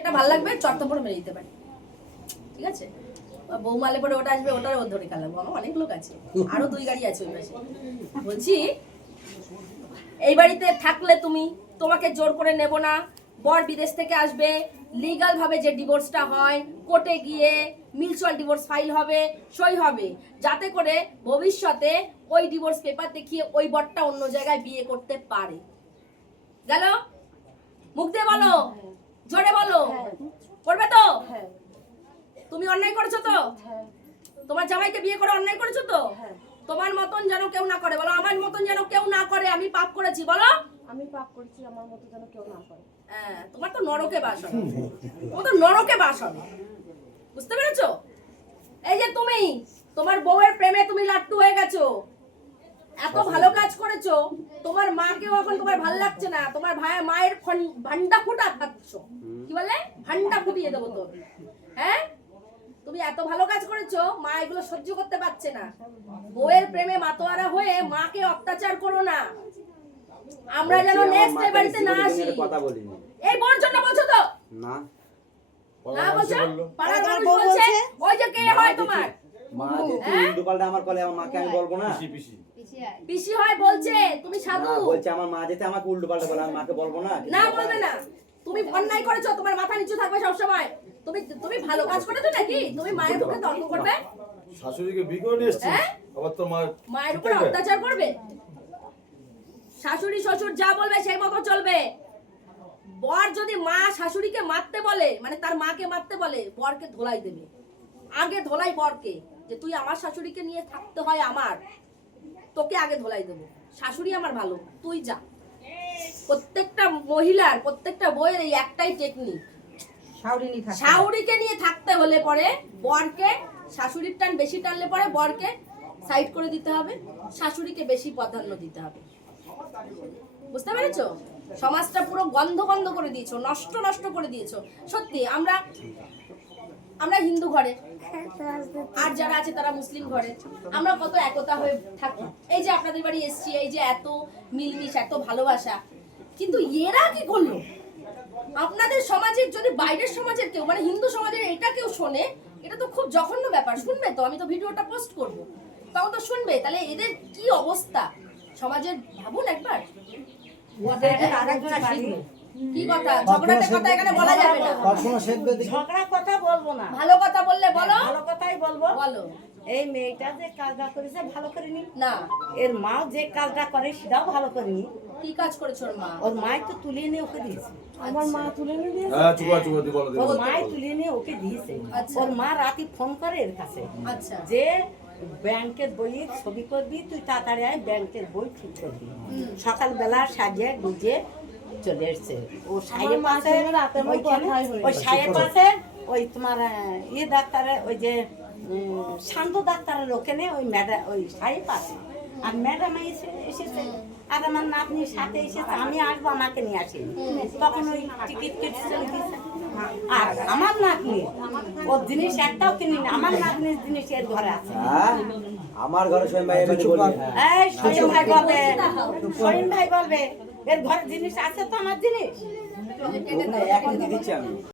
এটা ভালো লাগবে চট্ট পরে মেরে দিতে পারি, ঠিক আছে? বউ মালে পরে ওটা আসবে, ওটার ওর ধরে খেলাবো। আমার অনেক লোক আছে, আরো 2 গাড়ি আছে ওই পাশে। বলছি এই বাড়িতে থাকলে তোমাকে জোর করে নেব না। বর বিদেশ থেকে আসবে, লিগ্যাল ভাবে যে ডিভোর্সটা হয় কোর্টে গিয়ে মিউচুয়াল ডিভোর্স ফাইল হবে, সই হবে, যাতে করে ভবিষ্যতে ওই ডিভোর্স পেপার দেখিয়ে ওই বরটা অন্য জায়গায় বিয়ে করতে পারে। গেল? মুখ দিয়ে বলো, জোরে বলো, করবে তো? তুমি অন্যায় করেছো তো? তোমার জামাইকে বিয়ে করে অন্যায় করেছো তো? তোমার মতন যেন কেউ না করে। বলো, আমার মতন যেন কেউ না করে। আমি পাপ করেছি, বলো। আমি পাপ করেছি, আমার মতো যেন কেউ না করে। হ্যাঁ, তোমার তো নরকে বাস হবে, তোমার তো নরকে বাস হবে। বুঝতে পেরেছো? এই যে তোমার বউয়ের প্রেমে তুমি লাট্টু হয়ে গেছো, এত ভালো কাজ করেছো, তোমার মাকেও এখন তোমার ভালো লাগছে না, তোমার মায়ের ভান্ডা ফুটা খাচ্ছ। কি বলে? ভান্ডা ফুটিয়ে দেবো তোর। হ্যাঁ, তুমি এত ভালো কাজ করেছো, মা এগুলো সহ্য করতে পারছে না। বউয়ের প্রেমে মাতোয়ারা হয়ে মাকে অত্যাচার করো না। আমরা যেন নেক্সট এই বাড়িতে না আসি। এই বোর জন্য বলছো তো? না না বলছো? পাড়ার মানুষ বলছে ওই যে কে হয় তোমার মা, যে তুই উল্টো পাল্টা আমার কলে আমার মাকে আমি বলবো না? পিসি হয় বলছে, তুমি সাধু বলছে আমার মা যেতে আমাকে উল্টো পাল্টা বলে আমি মাকে বলবো না? না, বলবে না। তুমি অন্যায় করেছো, তোমার মাথা নিচু থাকবে সব সময়। তুমি ভালো কাজ করেছো নাকি? তুমি মায়ের মুখে তর্ক করবে? শাশুড়িকে বিয়ে করে নিয়ে এসেছিস, আবার তো মায়ের উপর অত্যাচার করবে? শাশুড়ি শ্বশুর যা বলবে সেই মতো চলবে। বর যদি মা শাশুড়িকে মারতে বলে, মানে তার মাকে মারতে বলে, বরকে ধোলাই দেবে। আগে ধোলাই বরকে, যে তুই আমার শাশুড়িকে নিয়ে থাকতে হয়, আমার তোকে আগে ধোলাই দেবো। শাশুড়ি আমার ভালো, তুই যা। প্রত্যেকটা মহিলার, প্রত্যেকটা বইয়ের এই একটাই টেকনিক, শাশুড়িকে নিয়ে থাকতে হলে পরে বরকে, শাশুড়ির টান বেশি টানলে পরে বরকে সাইড করে দিতে হবে, শাশুড়িকে বেশি প্রাধান্য দিতে হবে। বুঝতে পেরেছো? সমাজটা পুরো গন্ধ করে দিয়েছো, নষ্ট করে দিয়েছো। সত্যি আমরা হিন্দু ঘরে, আর যারা আছে তারা মুসলিম ঘরে, আমরা কত একতা হয়ে থাকি। এই যে আপনাদের বাড়ি এসছি, এই যে এত মিলমিশ, এত ভালোবাসা, কিন্তু এরা কি করলো? আপনাদের সমাজের, যদি বাইরের সমাজের কেউ, মানে হিন্দু সমাজের এটা কেউ শোনে, এটা তো খুব জঘন্য ব্যাপার। শুনবে তো? আমি তো ভিডিওটা পোস্ট করব, তখন তো শুনবে। তাহলে এদের কি অবস্থা সমাজের ভাবুন একবার। কি কথা? ঝগড়াতে কথা এখানে বলা যাবে না। ঝগড়া কথা বলবো না, ভালো কথা বললে বলো। ভালো কথাই বলবো। বলো। এই মেয়েটা যে কাজটা করেছে ভালো করেনি না, এর মাও যে কাজটা করে সেটাও ভালো করেনি। কি কাজ করেছে ওর মা? ওর মাই তো তুলে নিয়ে ওকে দিয়েছে। আমার মা তুলে নিয়ে দিয়েছে? হ্যাঁ, চুপা চুপা দি বলো। ওর মাই তুলে নিয়ে ওকে দিয়েছে। ওর মা রাতে ফোন করে এর কাছে, আচ্ছা, যে ব্যাংকের বইয়ের ছবি করবি, তুই তাড়াতাড়ি আয়, ব্যাংকের বই ঠিক করবি। সকালবেলা সাজিয়ে গুজে চলে এসছে। ও সাইয়ের পাশে, ওই সাইয়ের পাশে ওই তোমার ইয়ে ডাক্তারের, ওই যে শান্ত ডাক্তারের ওখানে ওই ম্যাডাম, ওই সাইয়ের পাশে। আর ম্যাডাম এসেছে, আর আমার নাতনির সাথে এসেছে, আমি আসবো আমাকে নিয়ে আসি। তখন ওই টিকিট কেটে চলে গেছে। আর আমার নাতনি ওর জিনিস একটাও কিনিনি, আমার নাতনির জিনিস এর ঘরে আছে। আমার ঘরে সোহেল ভাই এবারে বলবি। এই সোহেল ভাই বলবে, সোহেল ভাই বলবে এর ঘরে জিনিস আছে তো আমার জিনিস। এখন দিয়ে দিচ্ছি আমি।